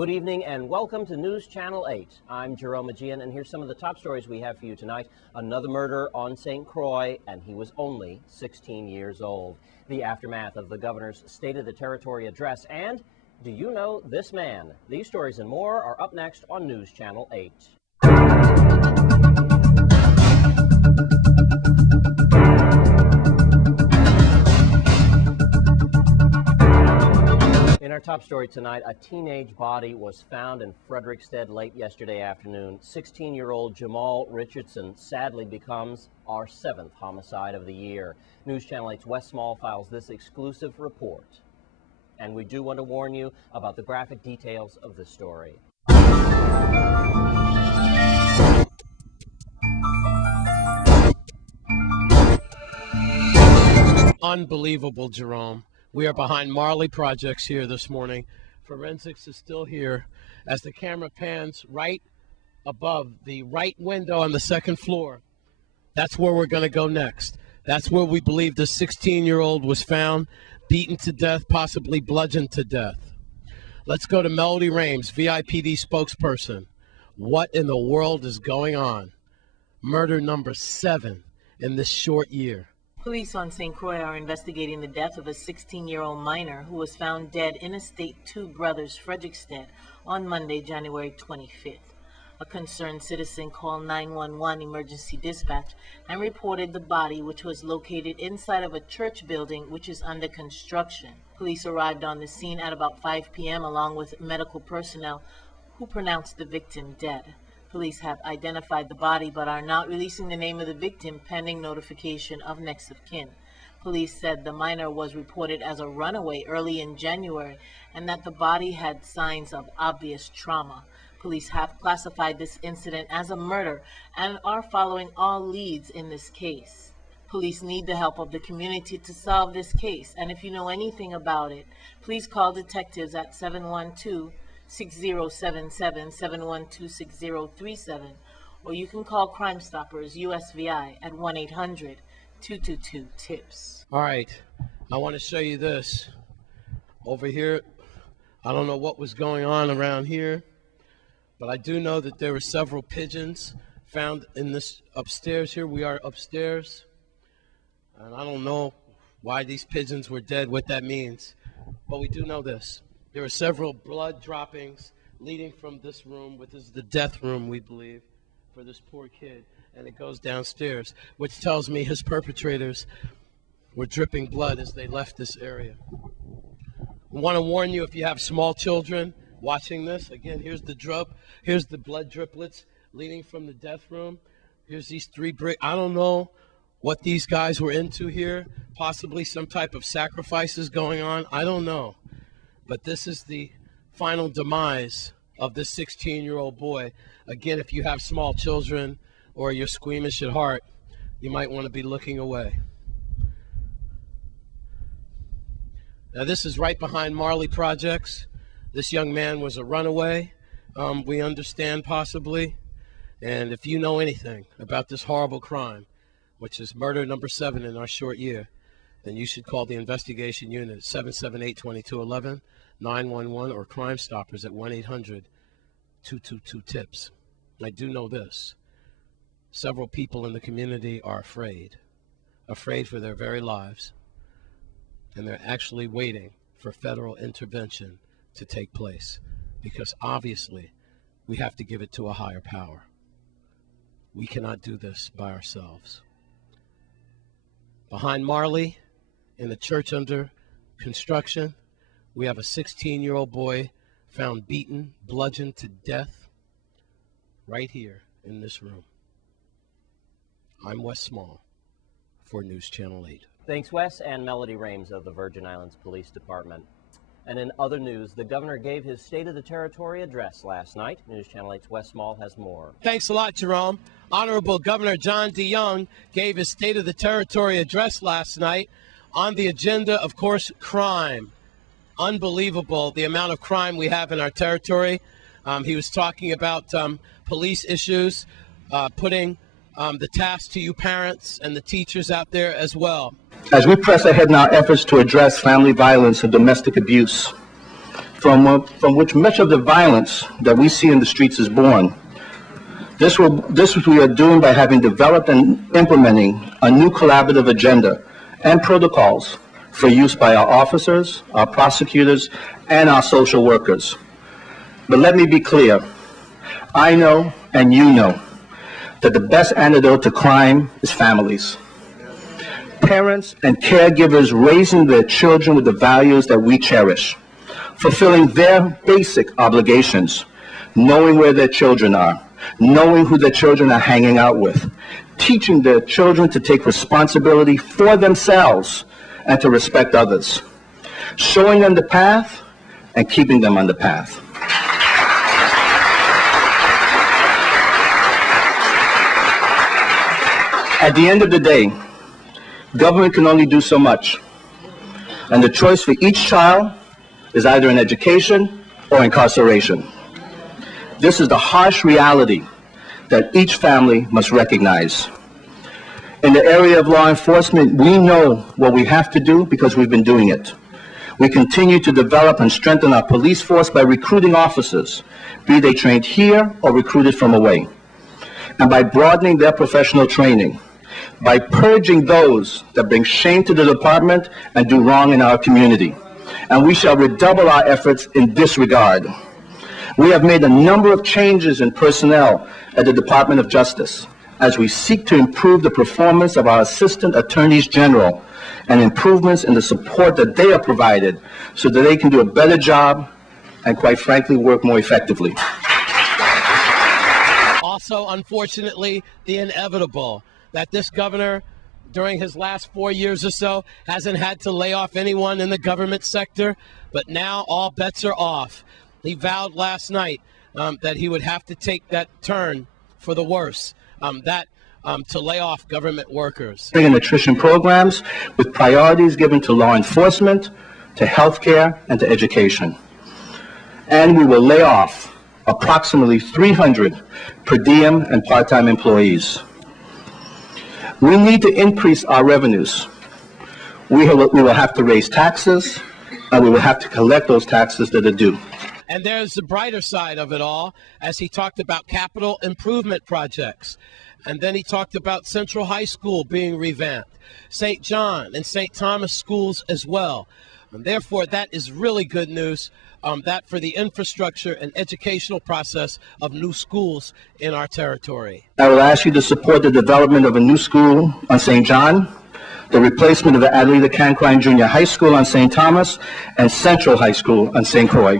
Good evening and welcome to News Channel 8. I'm Jerome Aegean, and here's some of the top stories we have for you tonight. Another murder on St. Croix, and he was only 16 years old. The aftermath of the governor's State of the Territory address, and do you know this man? These stories and more are up next on News Channel 8. In our top story tonight, a teenage body was found in Frederiksted late yesterday afternoon. 16-year-old Jamal Richardson sadly becomes our 7th homicide of the year. News Channel 8's Wes Small files this exclusive report. And we do want to warn you about the graphic details of this story. Unbelievable, Jerome. We are behind Marley Projects here this morning. Forensics is still here as the camera pans right above the right window on the second floor. That's where we're going to go next. That's where we believe the 16-year-old was found, beaten to death, possibly bludgeoned to death. Let's go to Melody Rames, VIPD spokesperson. What in the world is going on? Murder number 7 in this short year. Police on St. Croix are investigating the death of a 16-year-old minor who was found dead in Estate 2 Brothers, Frederiksted, on Monday, January 25th. A concerned citizen called 911 emergency dispatch and reported the body, which was located inside of a church building which is under construction. Police arrived on the scene at about 5 p.m. along with medical personnel who pronounced the victim dead. Police have identified the body but are not releasing the name of the victim pending notification of next of kin. Police said the minor was reported as a runaway early in January and that the body had signs of obvious trauma. Police have classified this incident as a murder and are following all leads in this case. Police need the help of the community to solve this case, and if you know anything about it, please call detectives at 712-6077-712-6037, or you can call Crime Stoppers USVI at 1-800-222-TIPS. All right, I want to show you this. Over here, I don't know what was going on around here, but I do know that there were several pigeons found in this upstairs here. We are upstairs, and I don't know why these pigeons were dead, what that means, but we do know this. There were several blood droppings leading from this room, which is the death room, we believe, for this poor kid. And it goes downstairs, which tells me his perpetrators were dripping blood as they left this area. I want to warn you, if you have small children watching this, again, here's the blood driplets leading from the death room. Here's these 3 bricks. I don't know what these guys were into here. Possibly some type of sacrifices going on. I don't know. But this is the final demise of this 16-year-old boy. Again, if you have small children or you're squeamish at heart, you might want to be looking away. Now, this is right behind Marley Projects. This young man was a runaway, we understand possibly. And if you know anything about this horrible crime, which is murder number 7 in our short year, then you should call the investigation unit at 778-2211. 911 or Crime Stoppers at 1-800-222-TIPS. I do know this. Several people in the community are afraid for their very lives, and they're actually waiting for federal intervention to take place because obviously we have to give it to a higher power. We cannot do this by ourselves. Behind Marley, in the church under construction, we have a 16-year-old boy found beaten, bludgeoned to death right here in this room. I'm Wes Small for News Channel 8. Thanks, Wes, and Melody Rames of the Virgin Islands Police Department. And in other news, the governor gave his State of the Territory address last night. News Channel 8's Wes Small has more. Thanks a lot, Jerome. Honorable Governor John DeYoung gave his State of the Territory address last night. On the agenda, of course, crime. Unbelievable the amount of crime we have in our territory. He was talking about police issues, putting the task to you parents and the teachers out there as well. As we press ahead in our efforts to address family violence and domestic abuse, from which much of the violence that we see in the streets is born. This we are doing by having developed and implementing a new collaborative agenda and protocols for use by our officers, our prosecutors, and our social workers. But let me be clear. I know, and you know, that the best antidote to crime is families. Parents and caregivers raising their children with the values that we cherish, fulfilling their basic obligations, knowing where their children are, knowing who their children are hanging out with, teaching their children to take responsibility for themselves and to respect others, showing them the path and keeping them on the path. At the end of the day, government can only do so much, and the choice for each child is either in education or incarceration. This is the harsh reality that each family must recognize. In the area of law enforcement, we know what we have to do because we've been doing it. We continue to develop and strengthen our police force by recruiting officers, be they trained here or recruited from away, and by broadening their professional training, by purging those that bring shame to the department and do wrong in our community. And we shall redouble our efforts in this regard. We have made a number of changes in personnel at the Department of Justice as we seek to improve the performance of our Assistant Attorneys General and improvements in the support that they are provided so that they can do a better job and, quite frankly, work more effectively. Also, unfortunately, the inevitable that this governor, during his last 4 years or so, hasn't had to lay off anyone in the government sector, but now all bets are off. He vowed last night that he would have to take that turn for the worse, to lay off government workers. And attrition programs with priorities given to law enforcement, to healthcare, and to education. And we will lay off approximately 300 per diem and part-time employees. We need to increase our revenues. We will have to raise taxes, and we will have to collect those taxes that are due. And there's the brighter side of it all, as he talked about capital improvement projects. And then he talked about Central High School being revamped, St. John and St. Thomas schools as well. And therefore, that is really good news, that for the infrastructure and educational process of new schools in our territory. I will ask you to support the development of a new school on St. John, the replacement of the Adelita Canquine Junior High School on St. Thomas, and Central High School on St. Croix.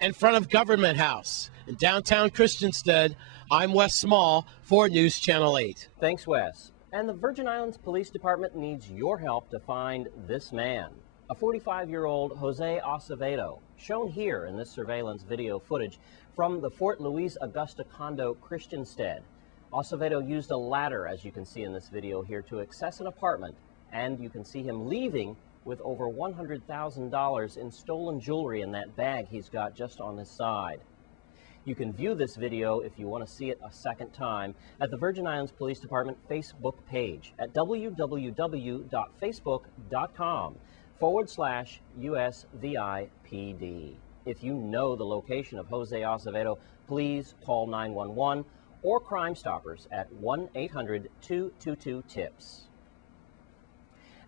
In front of Government House in downtown Christiansted, I'm Wes Small for News Channel 8. Thanks, Wes. And the Virgin Islands Police Department needs your help to find this man, a 45-year-old Jose Acevedo, shown here in this surveillance video footage from the Fort Luis Augusta condo Christiansted. Acevedo used a ladder, as you can see in this video here, to access an apartment, and you can see him leaving with over $100,000 in stolen jewelry in that bag he's got just on his side. You can view this video if you want to see it a second time at the Virgin Islands Police Department Facebook page at www.facebook.com/USVIPD. If you know the location of Jose Acevedo, please call 911 or Crime Stoppers at 1-800-222-TIPS.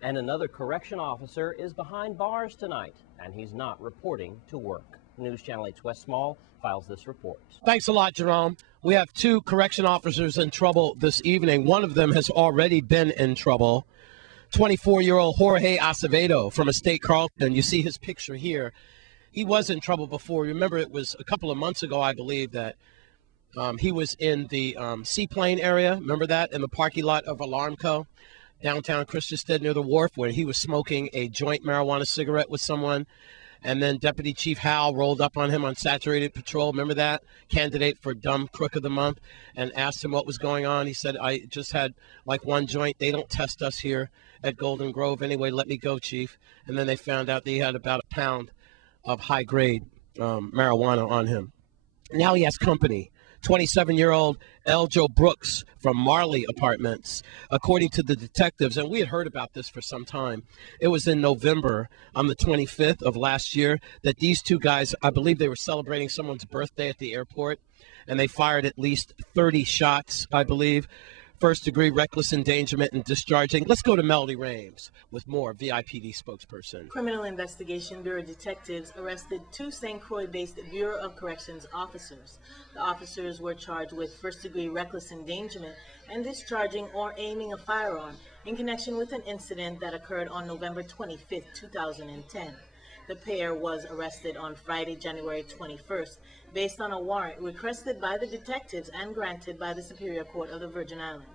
And another correction officer is behind bars tonight, and he's not reporting to work. News Channel 8's Wes Small files this report. Thanks a lot, Jerome. We have two correction officers in trouble this evening. One of them has already been in trouble. 24-year-old Jorge Acevedo from Estate Carlton. You see his picture here. He was in trouble before. Remember, it was a couple of months ago, I believe, that he was in the seaplane area. Remember that? In the parking lot of Alarmco, downtown Christiansted near the wharf, where he was smoking a joint marijuana cigarette with someone. And then Deputy Chief Howell rolled up on him on saturated patrol. Remember that? Candidate for Dumb Crook of the Month, and asked him what was going on. He said, I just had like one joint. They don't test us here at Golden Grove. Anyway, let me go, Chief. And then they found out that he had about a pound of high-grade marijuana on him. Now he has company. 27-year-old Eljo Brooks from Marley Apartments. According to the detectives, and we had heard about this for some time, it was in November on the 25th of last year that these two guys, I believe they were celebrating someone's birthday at the airport, and they fired at least 30 shots, I believe. First-degree reckless endangerment and discharging. Let's go to Melody Rames with more VIPD spokesperson. Criminal Investigation Bureau detectives arrested two St. Croix-based Bureau of Corrections officers. The officers were charged with first-degree reckless endangerment and discharging or aiming a firearm in connection with an incident that occurred on November 25, 2010. The pair was arrested on Friday, January 21st, based on a warrant requested by the detectives and granted by the Superior Court of the Virgin Islands.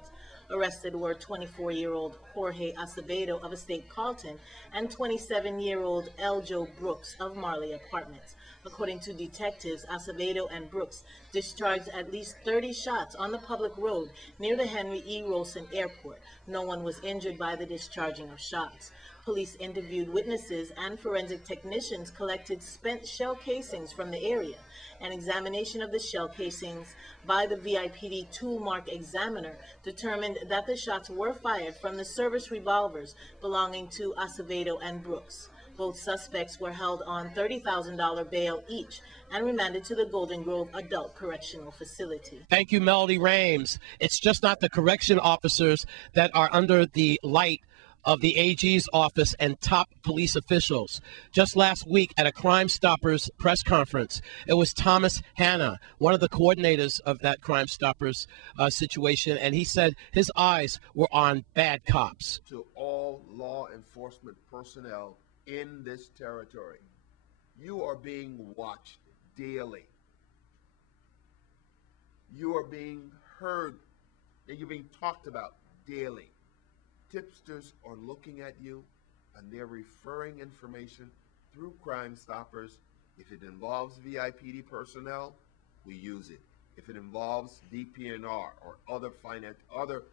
Arrested were 24-year-old Jorge Acevedo of Estate Carlton and 27-year-old Eljo Brooks of Marley Apartments. According to detectives, Acevedo and Brooks discharged at least 30 shots on the public road near the Henry E. Rolson Airport. No one was injured by the discharging of shots. Police interviewed witnesses and forensic technicians collected spent shell casings from the area. An examination of the shell casings by the VIPD tool-mark examiner determined that the shots were fired from the service revolvers belonging to Acevedo and Brooks. Both suspects were held on $30,000 bail each and remanded to the Golden Grove Adult Correctional Facility. Thank you, Melody Rames. It's just not the correction officers that are under the light of the AG's office and top police officials. Just last week at a Crime Stoppers press conference, it was Thomas Hanna, one of the coordinators of that Crime Stoppers situation, and he said his eyes were on bad cops. To all law enforcement personnel in this territory, you are being watched daily. You are being heard and you're being talked about daily. Tipsters are looking at you and they're referring information through Crime Stoppers. If it involves VIPD personnel, we use it. If it involves DPNR or other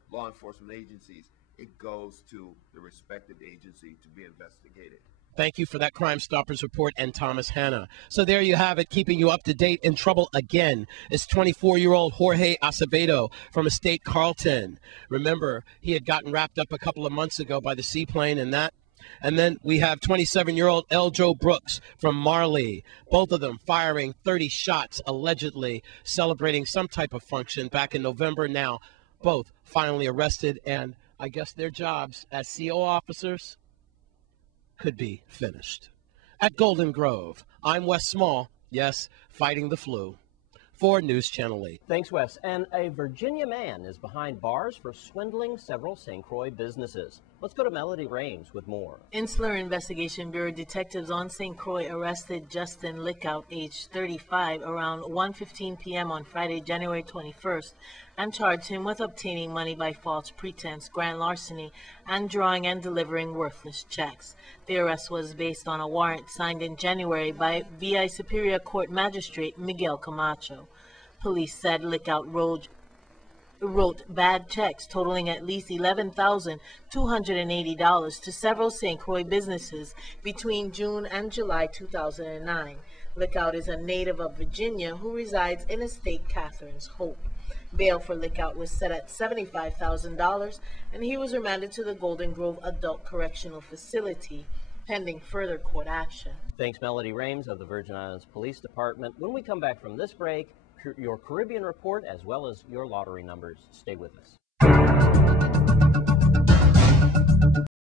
law enforcement agencies, it goes to the respective agency to be investigated. Thank you for that Crime Stoppers report and Thomas Hanna. So there you have it, keeping you up to date. In trouble again is 24-year-old Jorge Acevedo from Estate Carlton. Remember, he had gotten wrapped up a couple of months ago by the seaplane and that. And then we have 27-year-old Eljo Brooks from Marley. Both of them firing 30 shots, allegedly celebrating some type of function back in November. Now, both finally arrested, and I guess their jobs as CO officers could be finished. At Golden Grove, I'm Wes Small, yes, fighting the flu, for News Channel 8. Thanks, Wes. And a Virginia man is behind bars for swindling several St. Croix businesses. Let's go to Melody Rames with more. Insular Investigation Bureau detectives on St. Croix arrested Justin Lickout, age 35, around 1:15 p.m. on Friday, January 21st, and charged him with obtaining money by false pretense, grand larceny, and drawing and delivering worthless checks. The arrest was based on a warrant signed in January by VI Superior Court Magistrate Miguel Camacho. Police said Lickout wrote bad checks totaling at least $11,280 to several St. Croix businesses between June and July 2009. Lickout is a native of Virginia who resides in Estate Catherine's Hope. Bail for Lickout was set at $75,000, and he was remanded to the Golden Grove Adult Correctional Facility pending further court action. Thanks, Melody Rames of the Virgin Islands Police Department. When we come back from this break, your Caribbean report as well as your lottery numbers. Stay with us.